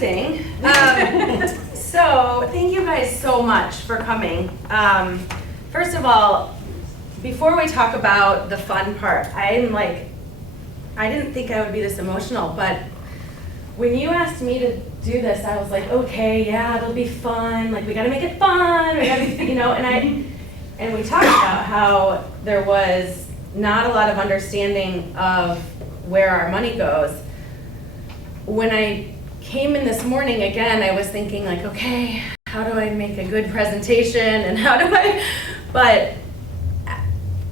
presenting. So thank you guys so much for coming. First of all, before we talk about the fun part, I didn't think I would be this emotional, but when you asked me to do this, I was like, okay, yeah, it'll be fun. Like, we gotta make it fun. We gotta, and we talked about how there was not a lot of understanding of where our money goes. When I came in this morning, again, I was thinking like, okay, how do I make a good presentation and but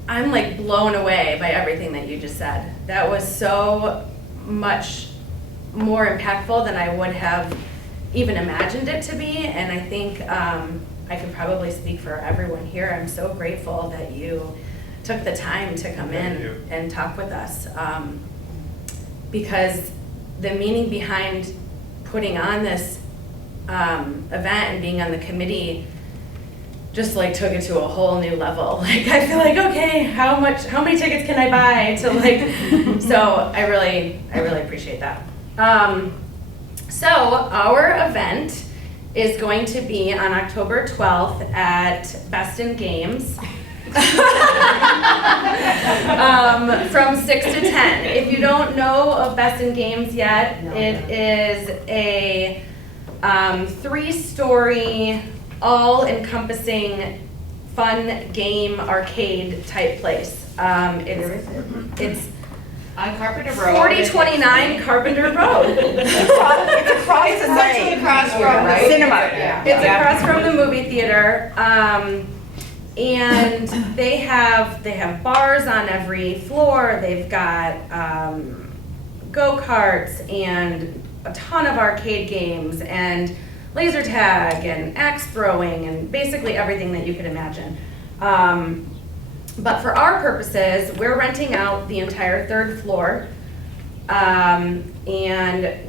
I'm like blown away by everything that you just said. That was so much more impactful than I would have even imagined it to be, and I think I can probably speak for everyone here. I'm so grateful that you took the time to come in and talk with us, because the meaning behind putting on this event and being on the committee just like took it to a whole new level. Like, I feel like, okay, how many tickets can I buy to like, so I really appreciate that. So our event is going to be on October 12th at Best in Games from 6 to 10. If you don't know of Best in Games yet, it is a 3-story, all-encompassing, fun game arcade type place. It's on Carpenter Road. 4029 Carpenter Road. It's across from the cinema. Yeah. It's across from the movie theater. And they have bars on every floor. They've got go-karts and a ton of arcade games and laser tag and axe throwing and basically everything that you could imagine. But for our purposes, we're renting out the entire 3rd floor, and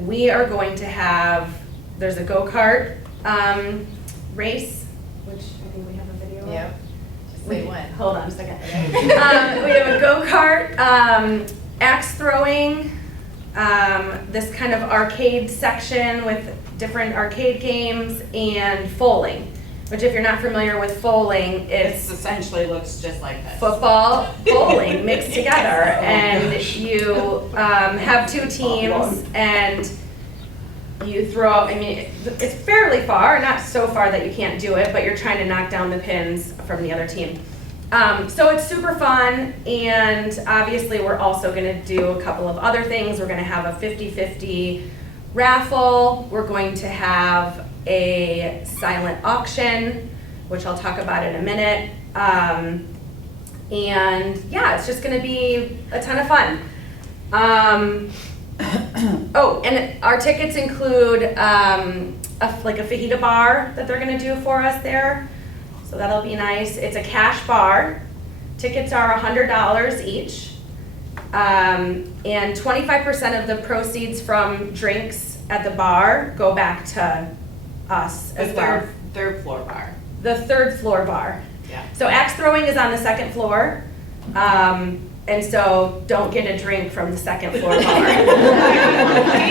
we are going to have, there's a go-kart race, which I think we have a video of. Yeah, just say when. Hold on a second. We have a go-kart, axe throwing, this kind of arcade section with different arcade games, and bowling. Which, if you're not familiar with bowling, it's essentially looks just like this. Football, bowling mixed together, and you have 2 teams, and you throw. I mean, it's fairly far, not so far that you can't do it, but you're trying to knock down the pins from the other team. So it's super fun, and obviously we're also going to do a couple of other things. We're going to have a 50-50 raffle. We're going to have a silent auction, which I'll talk about in a minute. And yeah, it's just gonna be a ton of fun. Oh, and our tickets include a fajita bar that they're gonna do for us there. So that'll be nice. It's a cash bar. Tickets are $100 each. And 25% of the proceeds from drinks at the bar go back to us as well. Third floor bar. The 3rd floor bar. Yeah. So axe throwing is on the 2nd floor, and so don't get a drink from the 2nd floor bar. Get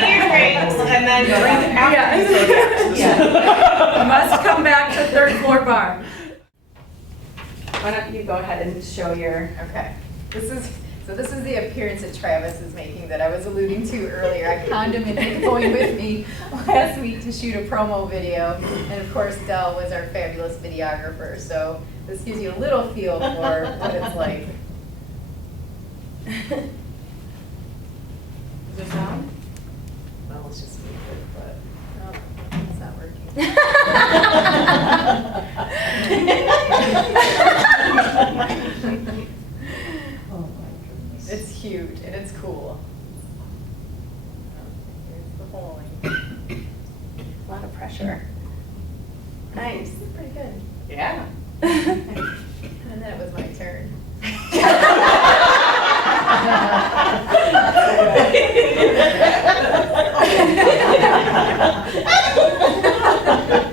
your drinks and then drink after. Yeah. Must come back to 3rd floor bar. Why don't you go ahead and show your. Okay. This is the appearance that Travis is making that I was alluding to earlier. I conned him into going with me last week to shoot a promo video. And of course, Dell was our fabulous videographer. So this gives you a little feel for what it's like. Is there sound? Well, it's just me, but no, it's not working. It's huge and it's cool. Here's the bowling. A lot of pressure. Nice. This is pretty good. Yeah. And then it was my turn.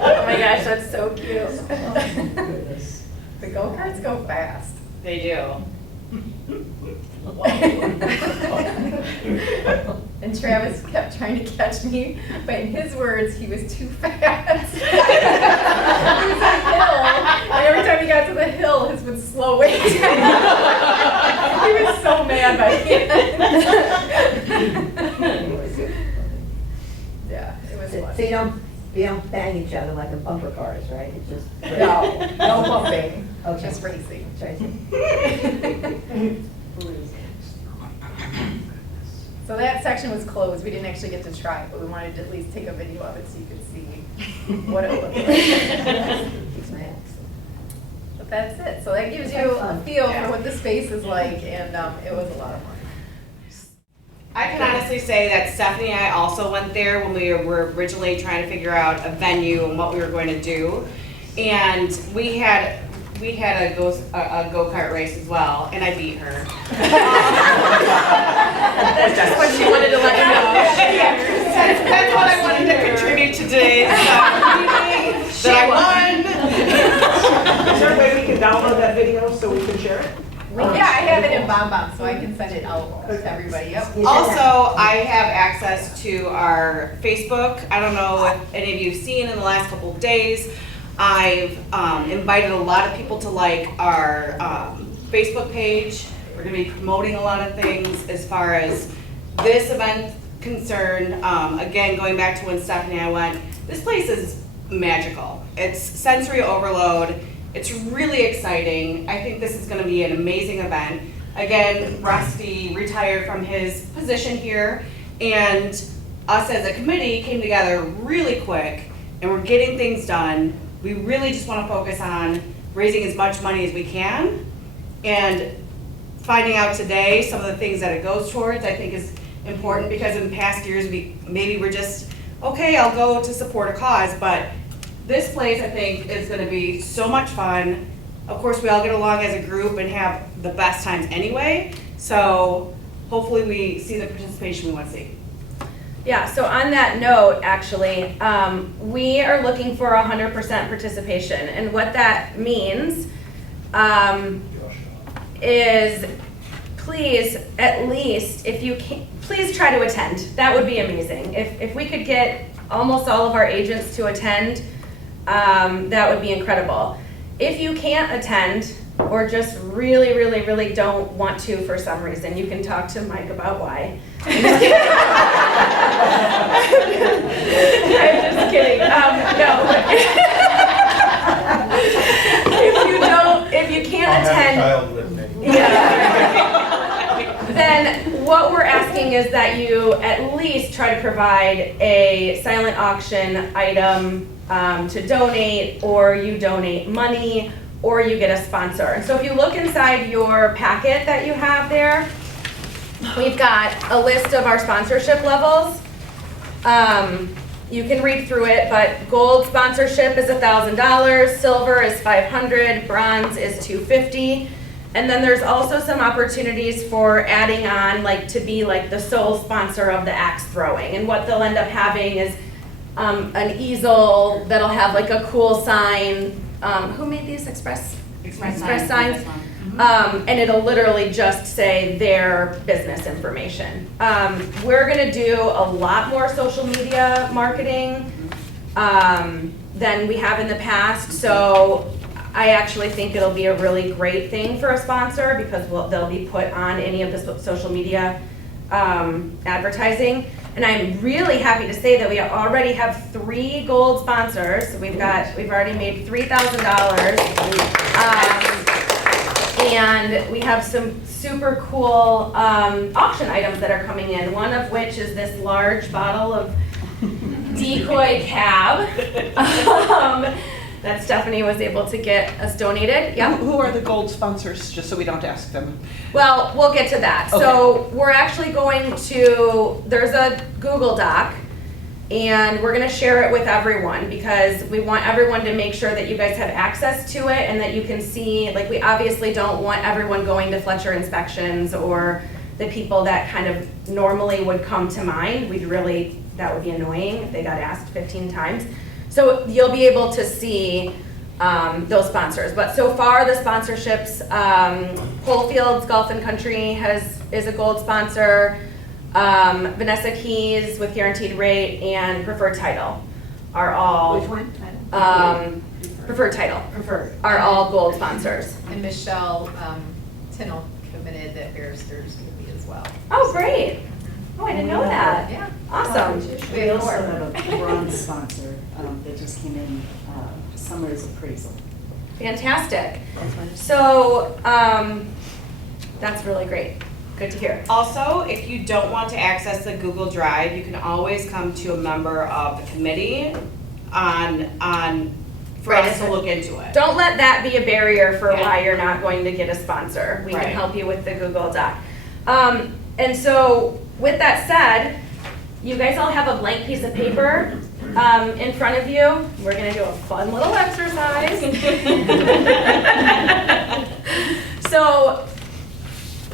Oh my gosh, that's so cute. The go-karts go fast. They do. And and Travis kept trying to catch me, but in his words, he was too fast. It was a hill, and every time he got to the hill, his would slow way down. He was so mad by the end. Yeah, it was So fun. you don't bang each other like in bumper cars, right? It's just. No bumping, Okay. just racing. Tracy. So that section was closed. We didn't actually get to try it, but we wanted to at least take a video of it so you could see what it looked like. But that's it. So that gives you a feel for what the space is like, and it was a lot of fun. I can honestly say that Stephanie and I also went there when we were originally trying to figure out a venue and what we were going to do. And we had a go-kart race as well, and I beat her. That's just what she wanted to let you know. That's what I wanted to contribute to today's meeting, that I won. Is there a way we can download that video so we can share it? Yeah, I have it in BombBomb, so I can send it out to everybody. Yep. Also, I have access to our Facebook. I don't know if any of you have seen in the last couple of days. I've invited a lot of people to like our Facebook page. We're going to be promoting a lot of things as far as this event concerned. Again, going back to when Stephanie and I went, this place is magical. It's sensory overload. It's really exciting. I think this is going to be an amazing event. Again, Rusty retired from his position here, and us as a committee came together really quick, and we're getting things done. We really just want to focus on raising as much money as we can, and finding out today some of the things that it goes towards, I think is important, because in past years maybe we're just, okay, I'll go to support a cause, but this place, I think, is going to be so much fun. Of course, we all get along as a group and have the best times anyway, so hopefully we see the participation we want to see. Yeah, so on that note, actually, we are looking for 100% participation, and what that means is please, at least, if you can, please try to attend. That would be amazing. If we could get almost all of our agents to attend, that would be incredible. If you can't attend, or just really, really, really don't want to for some reason, you can talk to Mike about why. I'm just kidding. No. If you can't attend, then what we're asking is that you at least try to provide a silent auction item to donate, or you donate money, or you get a sponsor. And so if you look inside your packet that you have there, we've got a list of our sponsorship levels. You can read through it, but gold sponsorship is $1,000, silver is $500, bronze is $250. And then there's also some opportunities for adding on, like to be like the sole sponsor of the axe throwing. And what they'll end up having is an easel that'll have like a cool sign. Who made these Express signs? And it'll literally just say their business information. We're gonna do a lot more social media marketing than we have in the past. So I actually think it'll be a really great thing for a sponsor, because they'll be put on any of the social media advertising. And I'm really happy to say that we already have 3 gold sponsors. So we've already made $3,000. And we have some super cool auction items that are coming in. One of which is this large bottle of decoy cab that Stephanie was able to get us donated. Yep. Who are the gold sponsors, just so we don't ask them? Well, we'll get to that. Okay. So we're actually there's a Google Doc, and we're gonna share it with everyone, because we want everyone to make sure that you guys have access to it, and that you can see, like, we obviously don't want everyone going to Fletcher inspections, or the people that kind of normally would come to mind. That would be annoying if they got asked 15 times. So you'll be able to see those sponsors. But so far, the sponsorships, Coalfields Golf and Country is a gold sponsor. Vanessa Keys with Guaranteed Rate and Preferred Title are all. Which one? Preferred Title Preferred. are all gold sponsors. And Michelle Tinnell committed that Barrister's going to be as well. Oh, great. Oh, I didn't know that. Yeah. Awesome. We also have a bronze sponsor that just came in summer's appraisal. Fantastic. So, that's really great. Good to hear. Also, if you don't want to access the Google Drive, you can always come to a member of the committee for us to look into it. Don't let that be a barrier for Yeah. why you're not going to get a sponsor. We can Right. help you with the Google Doc. And so, with that said, you guys all have a blank piece of paper in front of you. We're gonna do a fun little exercise. So,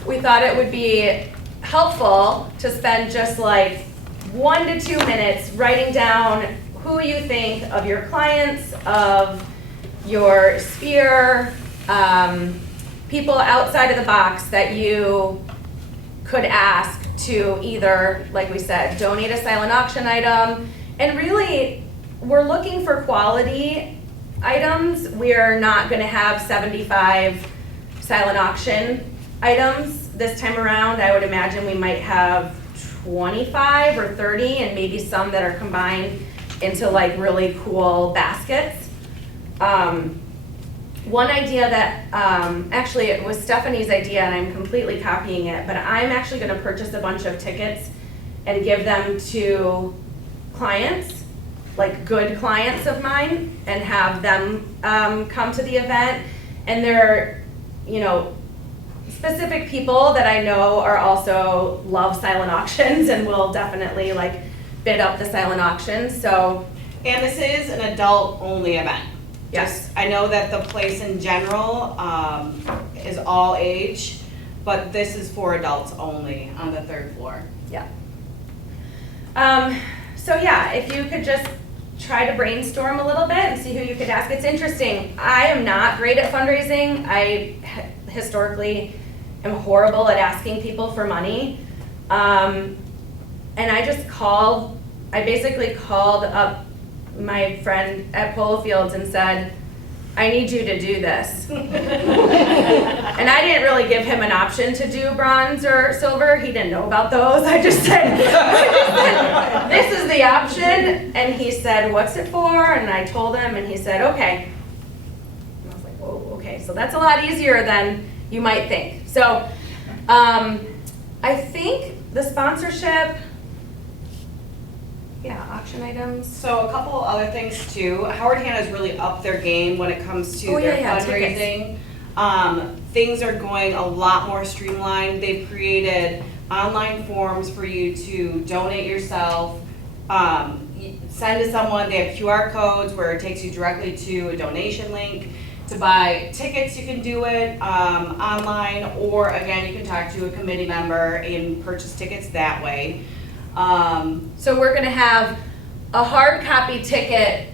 we thought it would be helpful to spend just like 1 to 2 minutes writing down who you think of your clients, of your sphere, people outside of the box that you could ask to either, like we said, donate a silent auction item. And really, we're looking for quality items. We're not gonna have 75 silent auction items this time around. I would imagine we might have 25 or 30 and maybe some that are combined into like really cool baskets. One idea that, actually it was Stephanie's idea and I'm completely copying it, but I'm actually gonna purchase a bunch of tickets and give them to clients, like good clients of mine, and have them come to the event. And they're, specific people that I know are also love silent auctions and will definitely like bid up the silent auctions, so. And this is an adult-only event. Yes. I know that the place in general is all age, but this is for adults only on the 3rd floor. Yeah. So yeah, if you could just try to brainstorm a little bit and see who you could ask. It's interesting. I am not great at fundraising. I historically am horrible at asking people for money. And I basically called up my friend at Polo Fields and said, I need you to do this. And I didn't really give him an option to do bronze or silver. He didn't know about those. I just said, this is the option. And he said, what's it for? And I told him and he said, okay. And I was like, whoa, okay. So that's a lot easier than you might think. So I think the sponsorship, auction items. So a couple other things too. Howard Hanna's really upped their game when it comes to their fundraising. Things are going a lot more streamlined. They've created online forms for you to donate yourself. Send to someone. They have QR codes where it takes you directly to a donation link. To buy tickets, you can do it online, or again, you can talk to a committee member and purchase tickets that way. So we're gonna have a hard copy ticket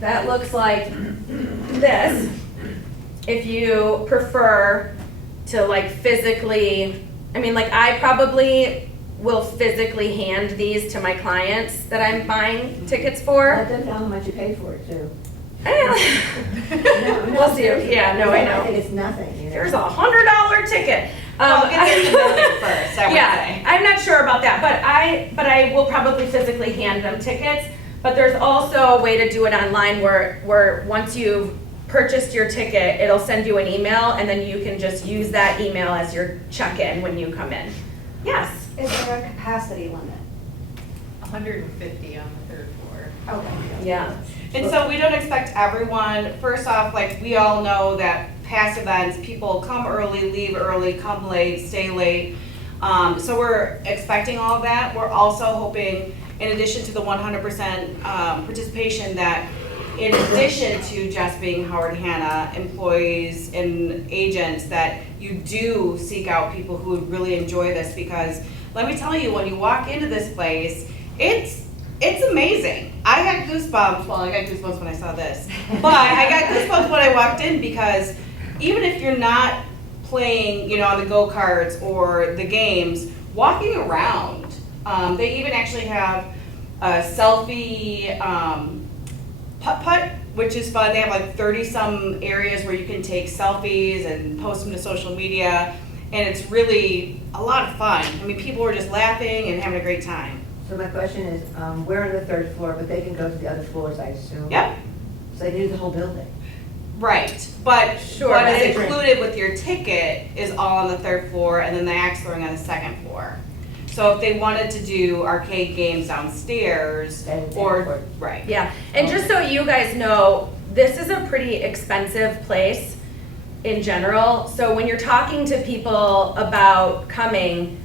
that looks like this. If you prefer to like physically, I probably will physically hand these to my clients that I'm buying tickets for. Let them know how much you paid for it too. We'll see. Yeah, no, I know. I think it's nothing. There's a $100 ticket. Well, get the building first, I would say. I'm not sure about that, but I will probably physically hand them tickets. But there's also a way to do it online where once you've purchased your ticket, it'll send you an email, and then you can just use that email as your check-in when you come in. Yes. Is there a capacity limit? 150 on the 3rd floor. Okay. Yeah. And so we don't expect everyone, first off, like we all know that past events, people come early, leave early, come late, stay late. So we're expecting all of that. We're also hoping, in addition to the 100% participation, that in addition to just being Howard Hanna employees and agents, that you do seek out people who would really enjoy this, because let me tell you, when you walk into this place, it's amazing. I got goosebumps. Well, I got goosebumps when I saw this, but I got goosebumps when I walked in, because even if you're not playing, on the go-karts or the games, walking around. They even actually have a selfie putt-putt, which is fun. They have like 30 some areas where you can take selfies and post them to social media, and it's really a lot of fun. I mean, people were just laughing and having a great time. So my question is, we're on the 3rd floor, but they can go to the other floors, I assume? Yep. So they can use the whole building? Right, but Sure, what but is it's- included with your ticket is all on the 3rd floor, and then the axe throwing on the 2nd floor. So if they wanted to do arcade games downstairs, Then they or, could. right. Yeah, and just so you guys know, this is a pretty expensive place in general. So when you're talking to people about coming,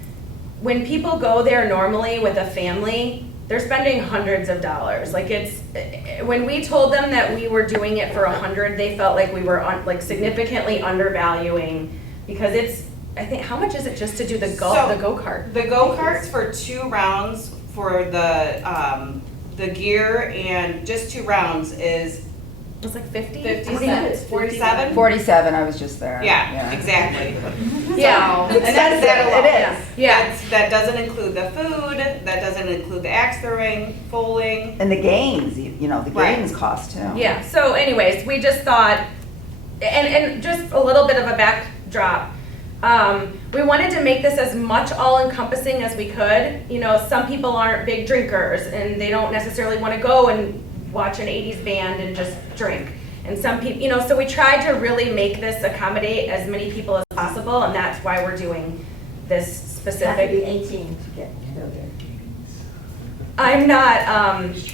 when people go there normally with a family, they're spending hundreds of dollars. Like when we told them that we were doing it for $100, they felt like we were significantly undervaluing, because I think, how much is it just to do the go-kart? The go-karts for 2 rounds for the gear, and just 2 rounds is It's like 50? 50 40 cents, minutes. 47? 47, I was just there. Yeah, exactly. Yeah. So, and that's that alone. It is. Yeah. That doesn't include the food, that doesn't include the axe throwing, bowling. And the games, you know, the Right. games cost too. Yeah, so anyways, we just thought, and just a little bit of a backdrop. We wanted to make this as much all-encompassing as we could. You know, some people aren't big drinkers, and they don't necessarily want to go and watch an 80s band and just drink. And some people, you know, so we tried to really make this accommodate as many people as possible, and that's why we're doing this You have to be specific. 18 to get to go there. I'm not,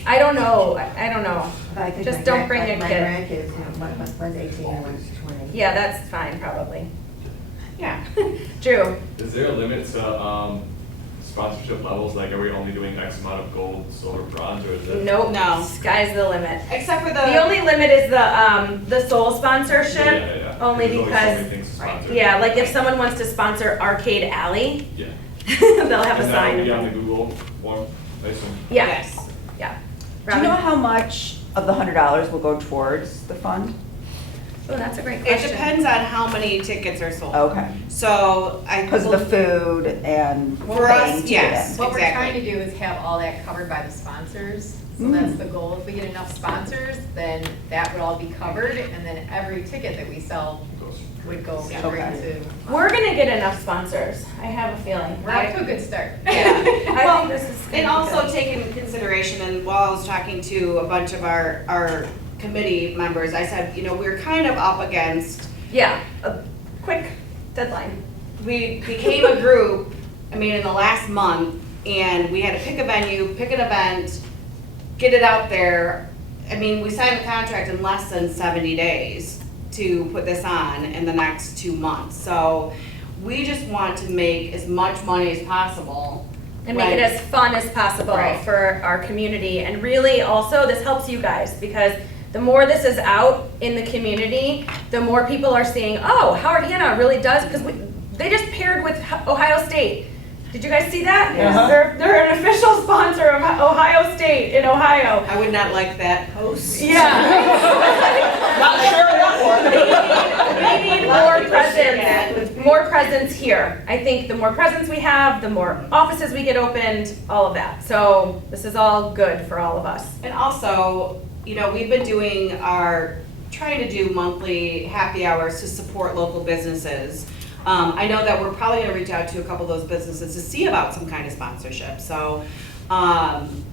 I don't know, I don't know. But I think Just my don't bring a my kid. grandkids, you know, one's 18 and one's 20. Yeah, that's fine, probably. Yeah. Drew? Is there a limit to sponsorship levels? Like, are we only doing X amount of gold, silver, bronze, or is it? Nope. No. Sky's the limit. Except for The only limit is the Soul sponsorship. Yeah. Only There's always so because, many things to sponsor. yeah, like if someone wants to sponsor Arcade Alley, Yeah. they'll have a And that would be on the sign. Google form, I assume. Yeah, Yes. yeah. Do you know Robin? how much of the $100 will go towards the fund? Oh, that's a great It question. depends on how many tickets are sold. Okay. So Because of the food and For paying us, to yes. get in. What we're Exactly. trying to do is have all that covered by the sponsors. So Mm. that's the goal. If we get enough sponsors, then that would all be covered, and then every ticket that we sell would go straight Okay. to. We're gonna get enough sponsors. I have a feeling. We're off to a good start. Yeah. I Well, think this is gonna and be also good. take into consideration, and while I was talking to a bunch of our committee members, I said, you know, we're kind of up against, Yeah, a quick deadline. we became a group, I mean, in the last month, and we had to pick a venue, pick an event, get it out there. I mean, we signed the contract in less than 70 days to put this on in the next 2 months. So we just want to make as much money as possible. And make it when- as fun as possible Right. for our community. And really also, this helps you guys, because the more this is out in the community, the more people are seeing, oh, Howard Hanna really does, because they just paired with Ohio State. Did you guys see that? Yeah. They're an official sponsor of Ohio State in Ohio. I would not like that post. Yeah. Not sure that one. We need more presence, more presence here. I think the more presence we have, the more offices we get opened, all of that. So this is all good for all of us. And also, you know, we've been doing trying to do monthly happy hours to support local businesses. I know that we're probably gonna reach out to a couple of those businesses to see about some kind of sponsorship, so,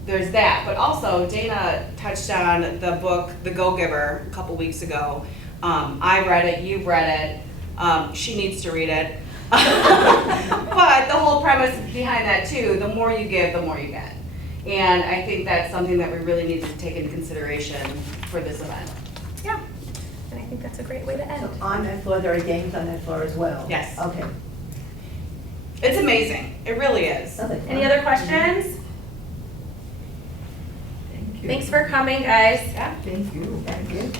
there's that. But also, Dana touched on the book, The Go-Giver, a couple weeks ago. I read it, you've read it, she needs to read it. But the whole premise behind that too, the more you give, the more you get. And I think that's something that we really need to take into consideration for this event. Yeah. And I think that's a great way to So end. on that floor, there are games on that floor as well? Yes. Okay. It's amazing, it really is. Sounds like Any fun. other questions? Thanks for coming, guys. Yeah. Thank you. Thank you.